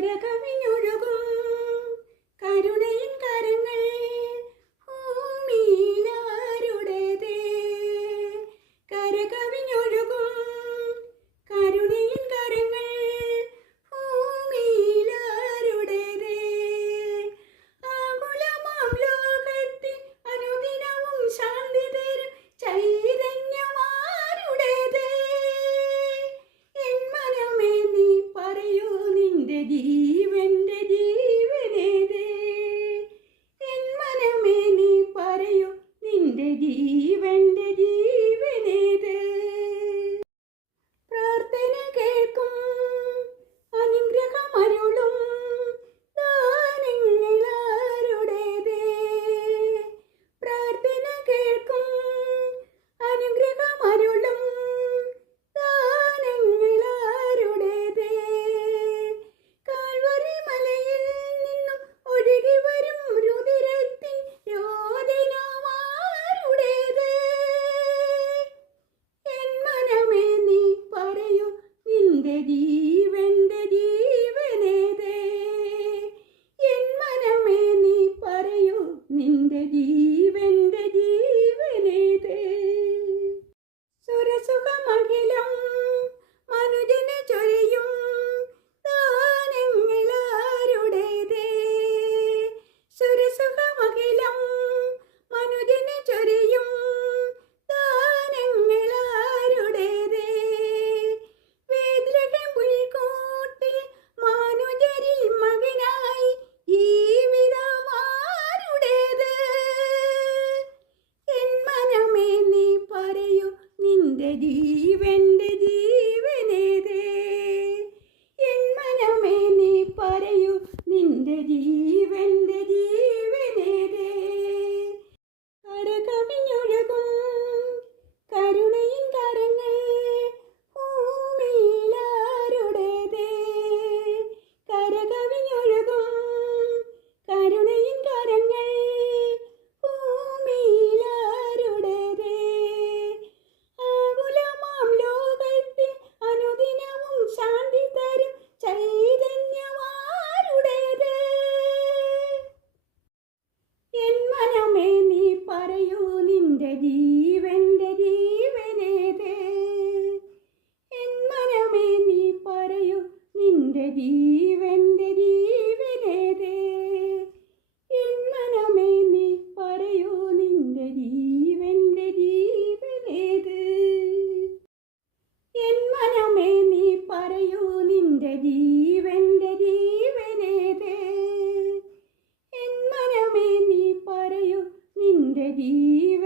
കരകവിഞ്ഞൊഴുകും കരുണയിൻ കരങ്ങൾ ഭൂമിയിലാരുടേതേ. കരകവിഞ്ഞൊഴുകും കരുണയിൻ കരങ്ങൾ ഭൂമിയിലാരുടേതേ. ആകുലമാം ലോകത്തിൽ അനുദിനവും ശാന്തി തരും ചൈതന്യമാരുടേതേ. എൻ മനമേ നീ പറയൂ നിന്റെ ജീവന്റെ ജീവനേതേ. എൻ മനമേ നീ പറയൂ നിന്റെ ജീവന്റെ ജീവനേതേ. പ്രാർത്ഥന കേൾക്കും അനുഗ്രഹമരുളും ദാനങ്ങളാരുടേതേ. പ്രാർത്ഥന കേൾക്കും അനുഗ്രഹമരുളും ദാനങ്ങളാരുടേതേ. കാൽവരി മലയിൽ നിന്നും ഒഴുകി വരും രുതിരത്തിൻ രോദനമാരുടേതേ. എൻ മനമേ നീ പറയൂ നിന്റെ ജീവന്റെ ജീവനേതേ. എൻ മനമേ നീ പറയൂ നിന്റെ ജീവന്റെ ജീവനേതേ. സുരസുഖമഖിലം മനുജന് ചൊരിയും ദാനങ്ങളാരുടേതേ. സുരസുഖമഖിലം മനുജന് ചൊരിയും ദാനങ്ങളാരുടേതേ. വേദ്രഹം പുൽക്കൂട്ടിൽ മാനുജരിൽ മകനായി ജീവിതമാരുടേത്. എൻ മനമേ നീ പറയൂ നിന്റെ ജീവന്റെ ജീവനേതേ. എൻ മനമേ നീ പറയൂ നിന്റെ ജീവന്റെ ജീവനേതേ. കരകവിഞ്ഞൊഴുകും കരുണയിൻ കരങ്ങൾ ഭൂമിയിലാരുടേതേ. കരകവിഞ്ഞൊഴുകും കരുണയിൻ കരങ്ങൾ ഭൂമിയിലാരുടേതേ. ആകുലമാം ലോകത്തിൽ അനുദിനവും ശാന്തി തരും ചൈതന്യമാരുടേതേ. എൻ മനമേ നീ പറയൂ നിന്റെ ജീവന്റെ ജീവനേതേ. എൻ മനമേ നീ പറയൂ നിന്റെ ജീവന്റെ ജീവനേതേ. എൻ മനമേ നീ പറയൂ നിന്റെ ജീവന്റെ ജീവനേതേ. എൻ മനമേ നീ പറയൂ നിന്റെ ജീവന്റെ ജീവനേതേ. എൻ മനമേ നീ പറയൂ നിന്റെ ജീവ